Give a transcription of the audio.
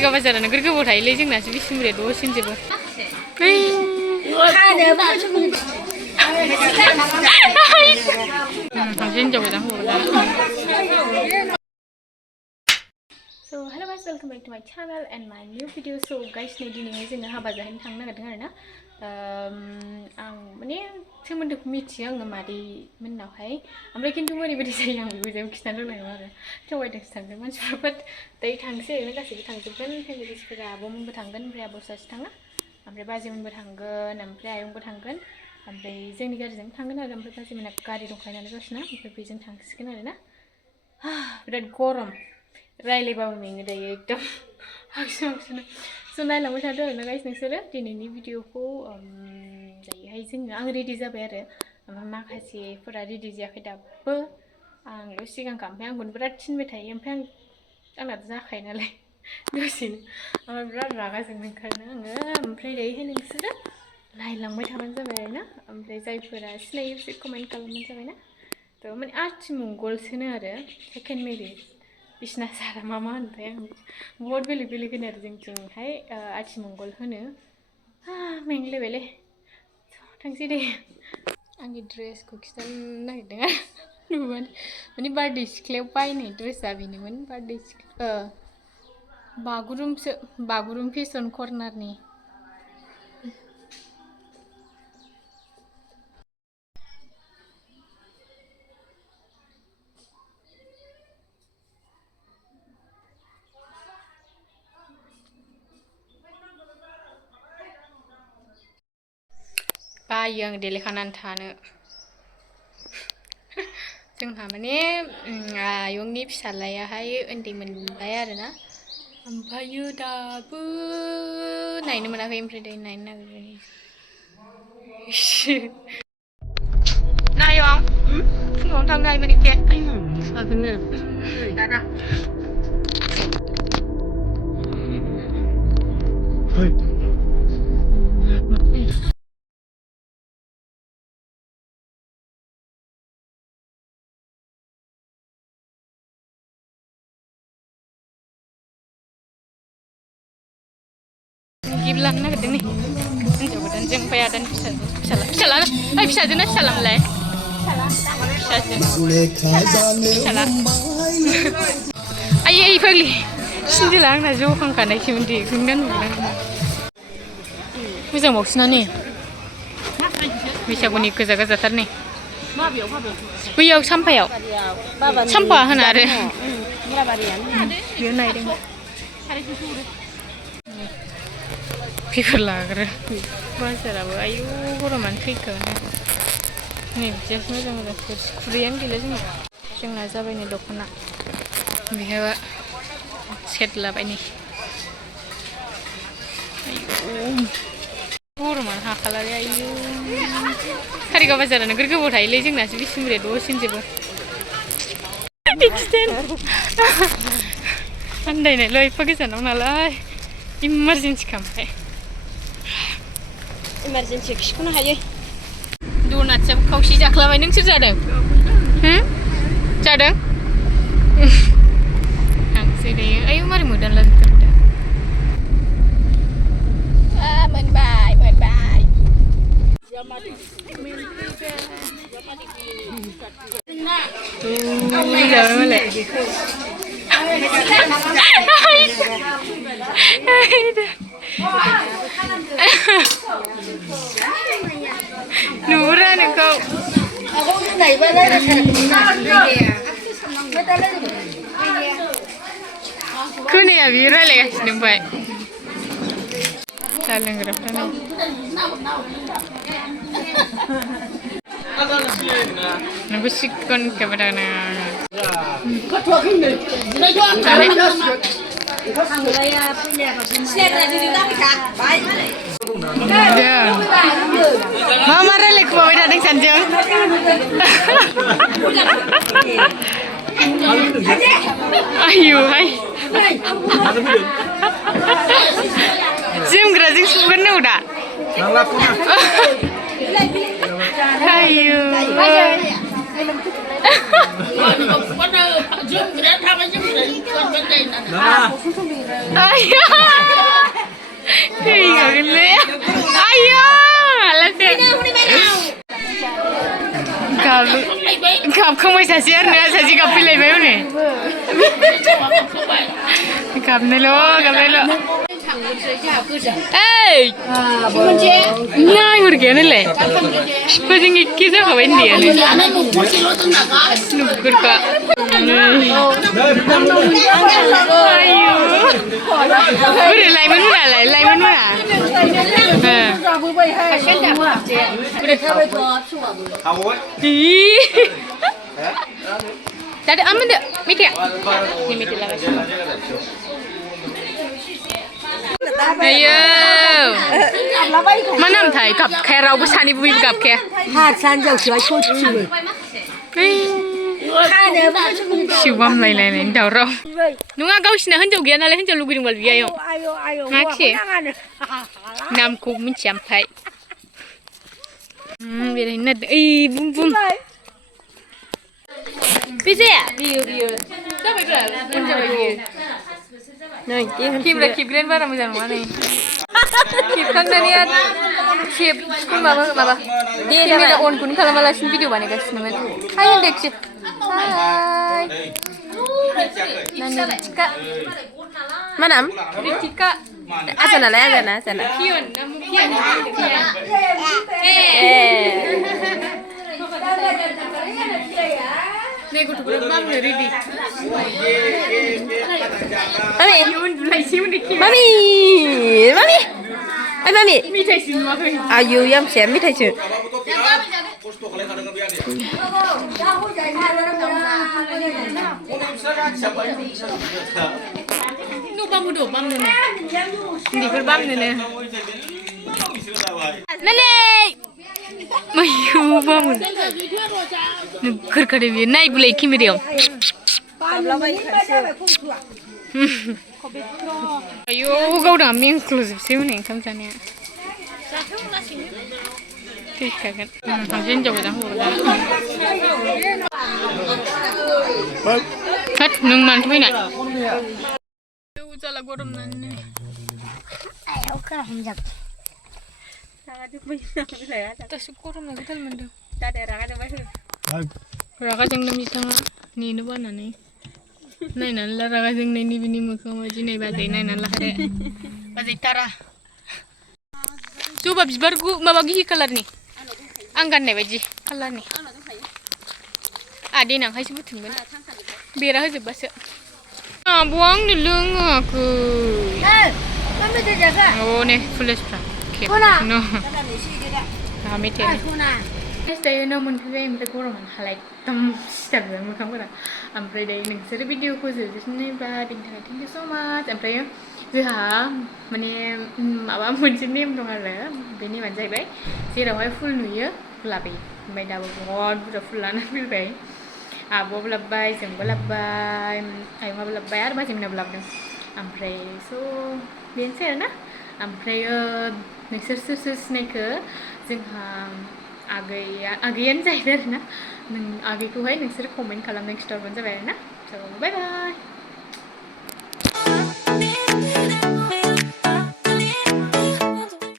कारिगाव बाजारानो नोगोर गोबाव थायोलै जोंनासो बिसमुरिया दसेनो जोबो So hello guys, welcome back to my channel and my new video. So guys, दिनै जोङो हाबा जाहैनो थांनो नागिरदों आरोना आं माने सोमोन्दोखौ मिथियो आङो मादै मोननावहाय ओमफ्राय खिन्थु ओरैबायदि जायो आं बेखौ जेबो खिन्थानो रोंनाय नङा आरो थगायदोंसो थांदों मानसिफोरा बाट दायो थांसै ओरैनो गासैबो थांजोबगोन फेमिलिसफोरा आब'मोनबो थांगोन ओमफ्राय आब' सासे थाङा ओमफ्राय बाजैमोनबो थांगोन ओमफ्राय आयंबो थांगोन ओमफ्राय जोंनि गारिजों थांगोन आरो ओमफ्राय बाजैमोना गारि दंखायो नालाय गावसिना ओमफ्राय बेजों थांसिगोन आरोना बिराद गरम रायलायबाबो मेङो दायो एकदम हांसो स' नायलांबाय थादो आरोना गाइस नोंसोरो दिनैनि भिडिअखौ दायोहाय जोङो आं रेडि जाबाय आरो ओमफ्राय माखासेफोरा रेडि जायाखै दाबो आंल' सिगांखा ओमफ्राय आंखौनो बिराद थिनबाय थायो ओमफ्राय आंनाथ' जाखायो नालाय दसेनो ओमफ्राय बिराद रागा जोंनो ओंखारनो आङो ओमफ्राय दायोहाय नोंसोरो नायलांबाय थाबानो जाबाय आरोना ओमफ्राय जायफोरा सिनायो बिसोर कमेन्ट खालामबानो जाबायना थ' माने आथिमंगलसोनो आरो सेकेन्ड मेरिज बिसना सारा मा होनोथाय आं बहुत बेलेग बेलेग होनो आरो जोंथिंहाय आथिमंगल होनो मेंलायबायलै थांसै दे आंनि ड्रेसखौ खिथानो नागिरदों आरो माने बारदै सिख्लायाव बायनाय ड्रेसआ बेनोमोन बारदै सिख्ला बागुरुम फेशन कर्नारनि बायो आं देलायखानानै थानो जोंहा माने आयंनि फिसाज्लायाहाय उन्दै मोनबाय आरोना ओमफ्रायो दाबो नायनो मोनाखै ओमफ्राय दायो नायनो नागिरबाय नायं फुङावनो थांनो हायोमोन एखे साजोंनो गिबलांनो नागिरदों नै हिन्जाव गोदानजों ओमफ्राय आदानि फिसाजोना फिसालामोनलाय फिसाला आयै फाग्लि सिन्देला आंना जखांखानायसोमोन दे बेखौनो नुदों मोजां बावसिना नै बैसागुनि गोजा गोजाथार नै बैयाव साम्फायाव साम्फा होनो आरो बेयाव नायदों पेपार लाग्रा बाजाराबो आयु गरमानो थैखागोन नै बिदियासो मोजां मोजां खुरैयानो गैला जोंना जाबाय नै दख'ना बेहायबा सेट लाबाय नै आयु गरमानो हाखालालै आयु कारिगाव बाजारानो नोगोर गोबाव थायोलै जोंनासो बिसमुरिया दसेनो जोबो आन्दायनायल' एफा गोजानाव नालाय इमारजेन्सि खालामबाय इमारजेन्सि खिखौनो हायो डनाटसाबो खावसे जाख्लाबाय नों सोर जादों जादों थांसै दे आयौ मारै मोदानला जोबथारबाय दा मोनबाय नुहुरा नोंखौ खोनाया बियो रायलायगासिनो ओमफ्राय सा लोंग्राफ्रा नोंखौ सिखन केमेराना मा रायलायखुमाबाय थादों सानजों आयुहाय जोमग्राजों सुगोन नो दा आयु जोमग्रा थाबाय जोमग्रा gini. Ayo, alasnya. Gap không phải xả xíu nữa, xả chỉ gap phi lấy mấy này. Gap này lo. Ê, nhai một cái này lệ. Có gì nghịch kia sao không bên địa này? Nụ cười cả. Ayo. Bây giờ lấy mình mà lấy mình mà. Ih. Tadi aman deh, miti ya? Ini miti lah. Ayo. Mana thầy gặp khe rau bữa sáng vui gặp khe. Hà san dầu sữa chua chua. Siêu bom này đầu rau. Đúng không? Kau sini hendak gian ale hendak lugu dengan dia yo. Ngaci. Nam ku mencampai. Biar ini bum. Bisa ya? Biu. Coba biu. Này, Keep grand barang macam mana? Keep kan daniat. Keep kun baba. Dia ada on kun kalau malah video bani guys namanya. Hai dek sih. Hai. Nani Cika. Manam? Cika. Asana. Kion, namu Kion. Nih gue tuh berapa ready. Mami. Ay mami. Mita sih makan. Ayo yam siam mita sih. Nu bam nih. Di berbam nih. Nenek. Mayu bangun. Nuker kade bi naik boleh kimi dia. Ayo, kau dah ambil inclusive sih ni kamu sana. ঠিক kan. Hampir coba dah boleh. Kat nung man tu ni. Tu jalan gorom nani. Ayo kah hamjak. Tasuk gorom lagi tal mandi. Ay. Raga jeng nam jita ni nu bana ni. Nai nan la raga jeng ni bini muka maji nai bazai nai nan la hare. Bazai tara. Coba bibar gu mabagi hi color ni. Anggan nai baji color ni. Adi nang hai sebut tinggal. Biar aja bas. Buang ni lung aku. Mami tu jaga. Oh ni full spray. No. Kami tiada. Stay namun kita yang kita kurang halai tam step yang macam mana. Ampai dari nengser video ku sini bah thank you so much. Ampai juga mana apa pun sini mungkin ada. Bini macam baik. Si rawai full new year labi. Baik dah buat buat full anak full baik. Abu belabai, semua belabai. Ayo mah belabai, ada macam mana belabang. Ampai so biasa na. Ampai nengser snack jeung again जाहैबाय आरोना नों आगैखौहाय नोंसोर comment खालामनाय खिथाहरबानो जाबाय आरोना स' बाय बाय